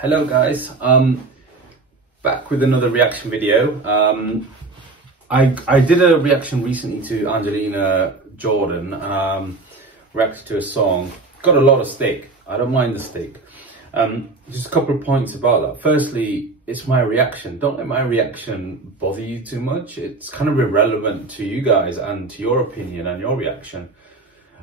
Hello guys, back with another reaction video. I did a reaction recently to Angelina Jordan, reacted to a song, got a lot of stick. I don't mind the stick. Just a couple of points about that. Firstly, it's my reaction. Don't let my reaction bother you too much. It's kind of irrelevant to you guys and to your opinion and your reaction.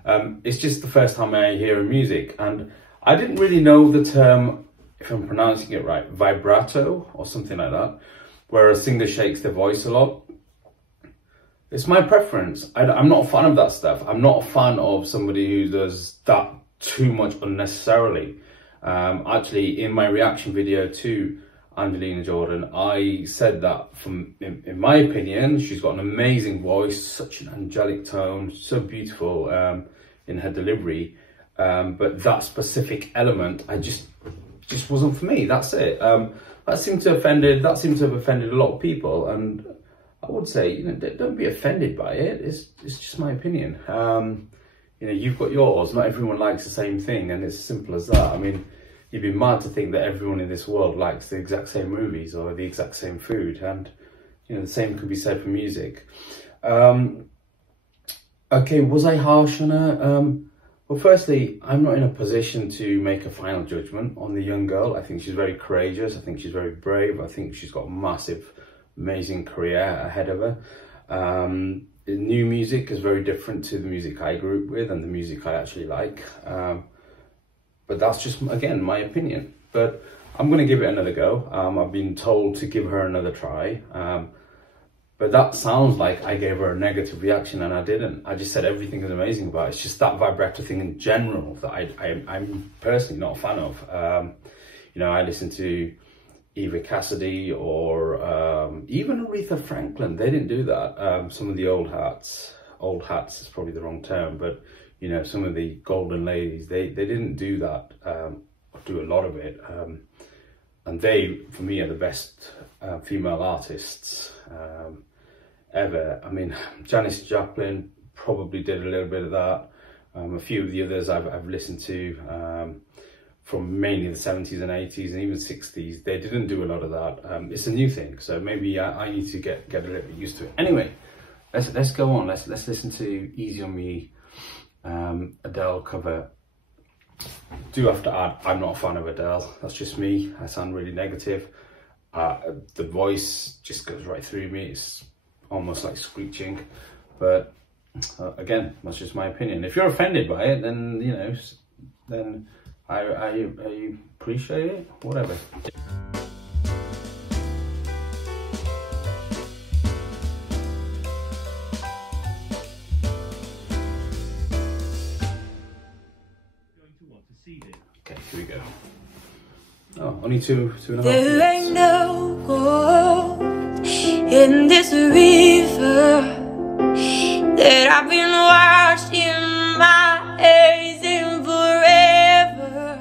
It's just the first time I hear music, and I didn't really know the term, if I'm pronouncing it right, vibrato or something like that, where a singer shakes their voice a lot. It's my preference. I'm not a fan of that stuff. I'm not a fan of somebody who does that too much unnecessarily. Actually, in my reaction video to Angelina Jordan, I said that in my opinion, she's got an amazing voice, such an angelic tone, so beautiful in her delivery. But that specific element, I just wasn't for me. That's it. That seemed to have offended a lot of people, and I would say, you know, don't be offended by it. It's just my opinion. You know, you've got yours. Not everyone likes the same thing, and it's as simple as that. I mean, you'd be mad to think that everyone in this world likes the exact same movies or the exact same food, and you know, the same could be said for music. Okay, was I harsh on her? Well, firstly, I'm not in a position to make a final judgment on the young girl. I think she's very courageous. I think she's very brave. I think she's got a massive, amazing career ahead of her. New music is very different to the music I grew up with and the music I actually like. But that's just, again, my opinion. But I'm going to give it another go. I've been told to give her another try. But that sounds like I gave her a negative reaction, and I didn't. I just said everything is amazing about it. It's just that vibrato thing in general that I'm personally not a fan of. You know, I listen to Eva Cassidy or even Aretha Franklin. They didn't do that. Some of the old hats is probably the wrong term, but you know, some of the golden ladies, they didn't do that, do a lot of it. And they, for me, are the best female artists ever. I mean, Janis Joplin probably did a little bit of that. A few of the others I've listened to from mainly the 70s and 80s and even 60s, they didn't do a lot of that. It's a new thing, so maybe I need to get a little bit used to it. Anyway, let's go on. Let's listen to Easy on Me, Adele cover. Do have to add, I'm not a fan of Adele. That's just me. I sound really negative. The voice just goes right through me. It's almost like screeching. But again, that's just my opinion. If you're offended by it, then you know, then I appreciate it. Whatever. Okay, here we go. Oh, only two and a half minutes. There ain't no gold in this river that I've been washing my hands in forever.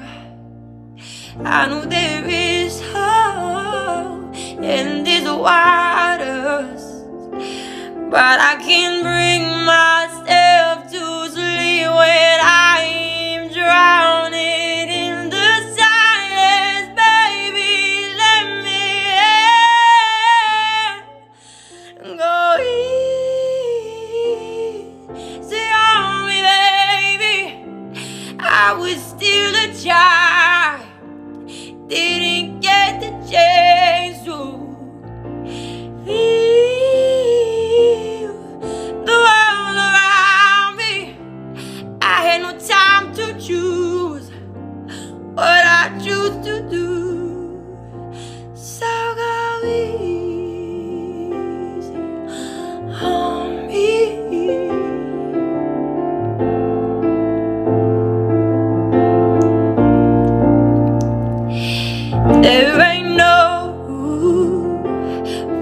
I know there is hope in these waters, but I can't bring myself to sleep when I'm drowning. I was still a child, didn't get the chance to feel the world around me. I had no time to choose what I choose to do. So go easy on me. There ain't no room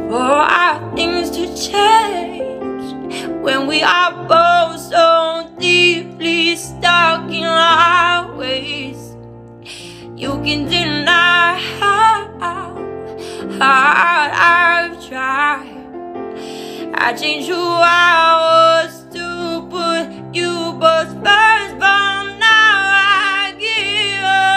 for our things to change when we are both so deeply stuck in our ways. You can deny how hard I've tried. I changed who I was to put you both first, but now I give up.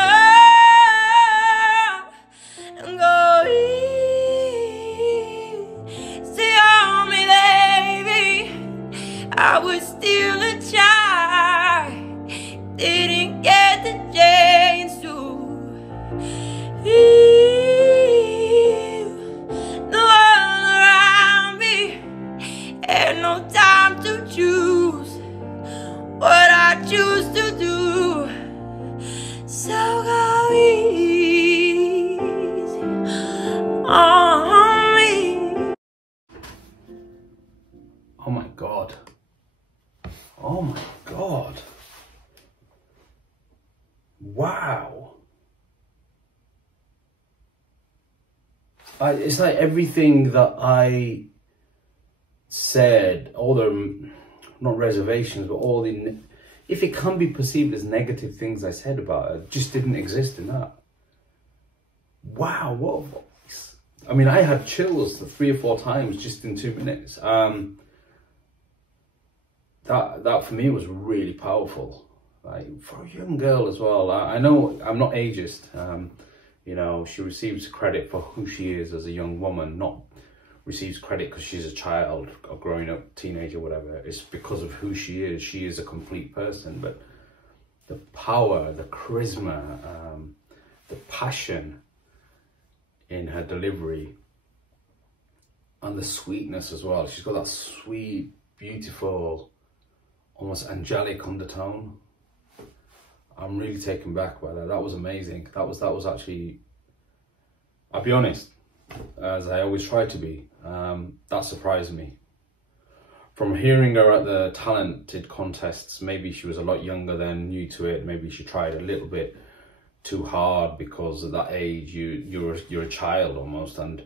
it's like everything that I said, all the, not reservations, but all the, if it can be perceived as negative things I said about her, just didn't exist in that. Wow, what a voice. I mean, I had chills 3 or 4 times just in 2 minutes. That for me was really powerful. Like, for a young girl as well. I know I'm not ageist. You know, she receives credit for who she is as a young woman, not receives credit because she's a child or growing up, teenager, whatever. It's because of who she is. She is a complete person. But the power, the charisma, the passion in her delivery, and the sweetness as well. She's got that sweet, beautiful, almost angelic undertone. I'm really taken back by that. That was amazing. That was actually, I'll be honest, as I always try to be, that surprised me. From hearing her at the talented contests, maybe she was a lot younger then, new to it. Maybe she tried a little bit too hard because at that age you're a child almost, and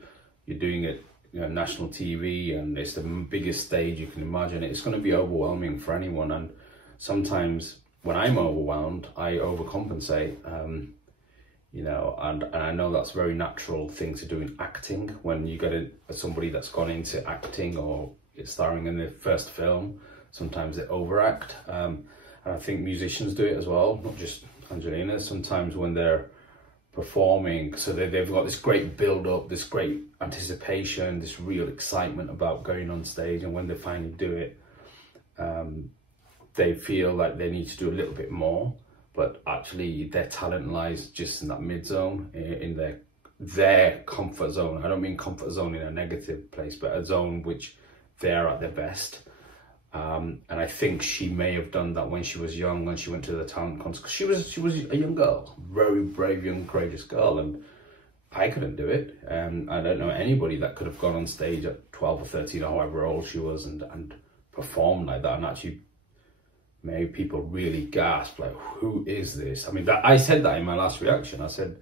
you're doing it, you know, national TV, and it's the biggest stage you can imagine. It's going to be overwhelming for anyone, and sometimes when I'm overwhelmed, I overcompensate, you know, and I know that's a very natural thing to do in acting. When you get somebody that's gone into acting or starring in their first film, sometimes they overact, and I think musicians do it as well, not just Angelina. Sometimes when they're performing, so they've got this great build-up, this great anticipation, this real excitement about going on stage, and when they finally do it, they feel like they need to do a little bit more, but actually their talent lies just in that mid-zone, in their comfort zone. I don't mean comfort zone in a negative place, but a zone which they're at their best. And I think she may have done that when she was young, when she went to the talent contest. She was a young girl, very brave, young, courageous girl, and I couldn't do it. And I don't know anybody that could have gone on stage at 12 or 13 or however old she was and performed like that and actually made people really gasp, like, who is this? I mean, I said that in my last reaction. I said,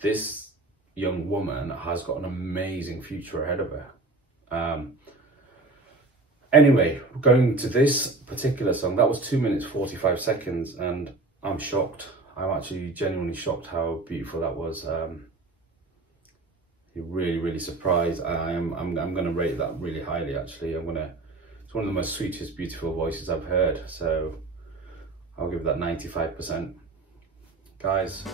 this young woman has got an amazing future ahead of her. Anyway, going to this particular song, that was 2 minutes 45 seconds, and I'm shocked. I'm actually genuinely shocked how beautiful that was. You're really surprised. I'm going to rate that really highly. Actually, it's one of the most sweetest, beautiful voices I've heard. So I'll give that 95%, guys.